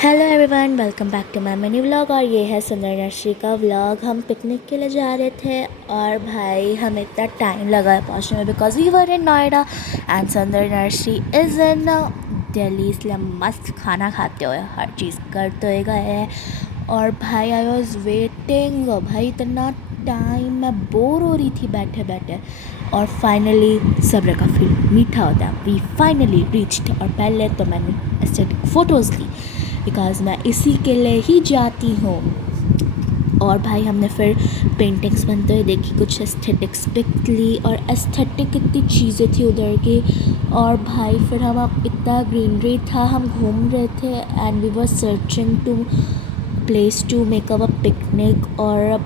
Hello everyone, welcome back to my mini vlog. और ये है सुंदर नर्सरी का व्लॉग। हम पिकनिक के लिए जा रहे थे और भाई हमें इतना टाइम लगा है पहुंचने में because we were in Noida and Sundar Nursery is in Delhi. इसलिए हम मस्त खाना खाते हुए हर चीज़ करते हुए गए हैं। और भाई आई वॉज वेटिंग, भाई इतना टाइम मैं बोर हो रही थी बैठे बैठे। और फाइनली सब्र का फल मीठा होता है। We finally reached. और पहले तो मैंने एस्थेटिक फ़ोटोज़ ली बिकॉज़ मैं इसी के लिए ही जाती हूँ। और भाई हमने फिर पेंटिंग्स बनते हुए देखी, कुछ एस्थेटिक्स पिक ली और एस्थेटिक इतनी चीज़ें थी उधर की। और भाई फिर हम इतना ग्रीनरी था, हम घूम रहे थे and we were searching to place to make up a picnic. और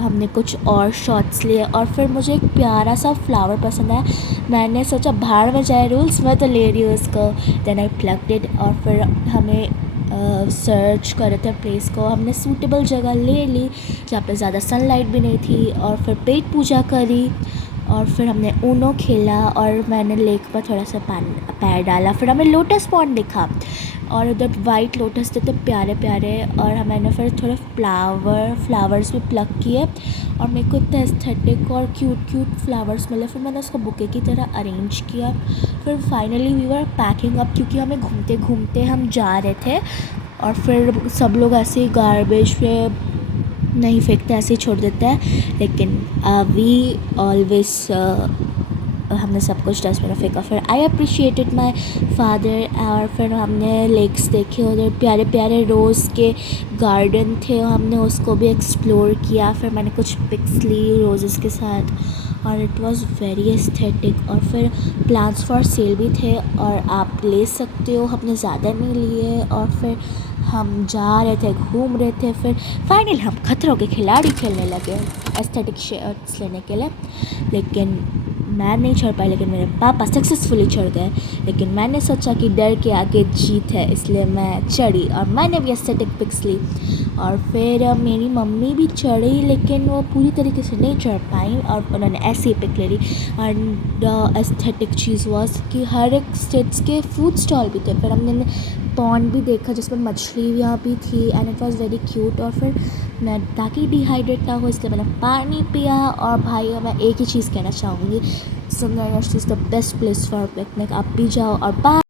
हमने कुछ और शॉट्स लिए और फिर मुझे एक प्यारा सा फ्लावर पसंद आया। मैंने सोचा भाड़ में जाए रूल्स, मैं तो ले रही हूँ उसको। देन आई प्लग्ड इट और फिर हमें सर्च कर रहे थे प्लेस को। हमने सूटेबल जगह ले ली जहाँ पे ज़्यादा सनलाइट भी नहीं थी। और फिर पेट पूजा करी और फिर हमने ऊनो खेला और मैंने लेक पर थोड़ा सा पैर डाला। फिर हमें लोटस पॉन्ड दिखा और उधर वाइट लोटस थे प्यारे प्यारे। और मैंने फिर थोड़े फ्लावर्स भी प्लग किए और मेरे को इतने एस्थेटिक और क्यूट फ्लावर्स मिले। फिर मैंने उसको बुके की तरह अरेंज किया। फिर finally we were packing up क्योंकि हमें घूमते घूमते हम जा रहे थे। और फिर सब लोग ऐसे ही गार्बेज पे नहीं फेंकते, ऐसे ही छोड़ देते हैं, लेकिन वी ऑलवेज हमने सब कुछ डस्टबिन में फेंका। फिर आई अप्रिशिएटेड माई फादर। और फिर हमने लेक्स देखे, उधर प्यारे प्यारे रोज़ के गार्डन थे, हमने उसको भी एक्सप्लोर किया। फिर मैंने कुछ पिक्स ली रोज़ेस के साथ और इट वाज वेरी एस्थेटिक। और फिर प्लांट्स फॉर सेल भी थे और आप ले सकते हो, हमने ज़्यादा नहीं लिए। और फिर हम जा रहे थे, घूम रहे थे। फिर फाइनली हम खतरों के खिलाड़ी खेलने लगे एस्थेटिक शर्ट्स लेने के लिए। लेकिन मैं नहीं चढ़ पाई, लेकिन मेरे पापा सक्सेसफुली चढ़ गए। लेकिन मैंने सोचा कि डर के आगे जीत है, इसलिए मैं चढ़ी और मैंने भी एस्थेटिक पिक्स ली। और फिर मेरी मम्मी भी चढ़ी, लेकिन वो पूरी तरीके से नहीं चढ़ पाई और उन्होंने ऐसे ही पिक ले ली। एंड एस्थेटिक चीज़ वॉज कि हर एक स्टेट्स के फूड स्टॉल भी थे। फिर हमने पॉन्ड भी देखा जिसमें मछली यहाँ भी थी and it was very cute. और फिर मैं ताकि डिहाइड्रेट ना हो इसलिए मैंने पानी पिया। और भाई मैं एक ही चीज़ कहना चाहूँगी, सुंदर Nursery is the best place for picnic. आप भी जाओ और